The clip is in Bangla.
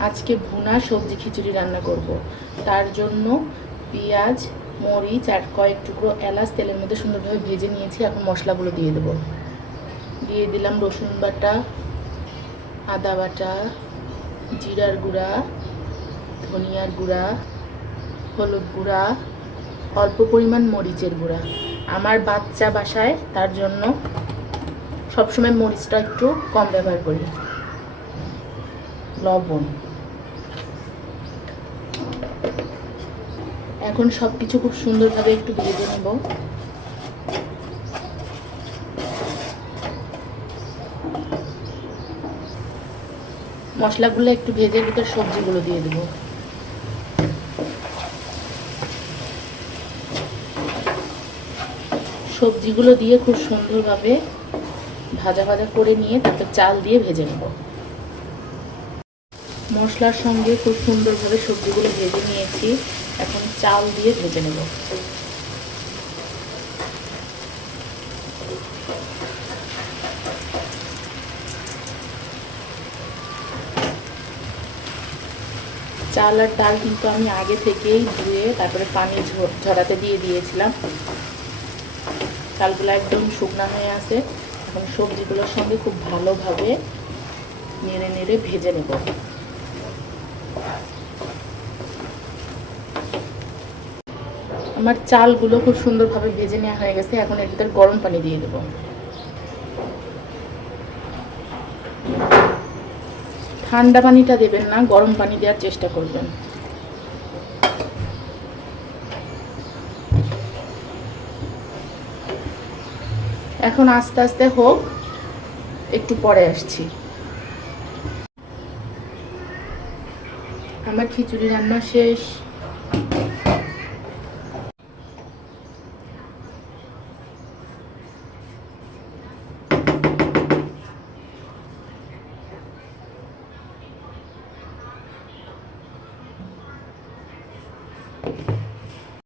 আজকে ভুনা সবজি খিচুড়ি রান্না করব। তার জন্য পেঁয়াজ, মরিচ আর কয়েক টুকরো এলাচ তেলের মধ্যে সুন্দরভাবে ভেজে নিয়েছি। এখন মশলাগুলো দিয়ে দেবো। দিয়ে দিলাম রসুন বাটা, আদা বাটা, জিরার গুঁড়া, ধনিয়ার গুঁড়া, হলুদ গুঁড়া, অল্প পরিমাণ মরিচের গুঁড়া। আমার বাচ্চা বাসায় তার জন্য সবসময় মরিচটা একটু কম ব্যবহার করি। লবণ। এখন সব কিছু খুব সুন্দরভাবে একটু ভেজে নেব। মশলাগুলো একটু ভেজে ভিতর সবজিগুলো দিয়ে দেবো। সবজিগুলো দিয়ে খুব সুন্দরভাবে ভাজা ভাজা করে নিয়ে তারপর চাল দিয়ে ভেজে নেব। মশলার সঙ্গে খুব সুন্দরভাবে সবজিগুলো ভেজে নিয়েছি। এখন চাল দিয়ে ভেজে নেব। চাল আর ডাল কিন্তু আমি আগে থেকেই ধুয়ে তারপরে পানি ঝরাতে দিয়ে দিয়েছিলাম। চালগুলো একদম শুকনা হয়ে আছে। এখন সবজিগুলোর সঙ্গে খুব ভালোভাবে নেড়ে নেড়ে ভেজে নেব। আমার চালগুলো খুব সুন্দরভাবে ভেজে নেওয়া হয়ে গেছে, এখন এর ভিতর গরম পানি দিয়ে দেবো। ঠান্ডা পানিটা দেবেন না, গরম পানি দেওয়ার চেষ্টা করবেন। এখন আস্তে আস্তে হোক, একটু পরে আসছি। আমার খিচুড়ি রান্না শেষ।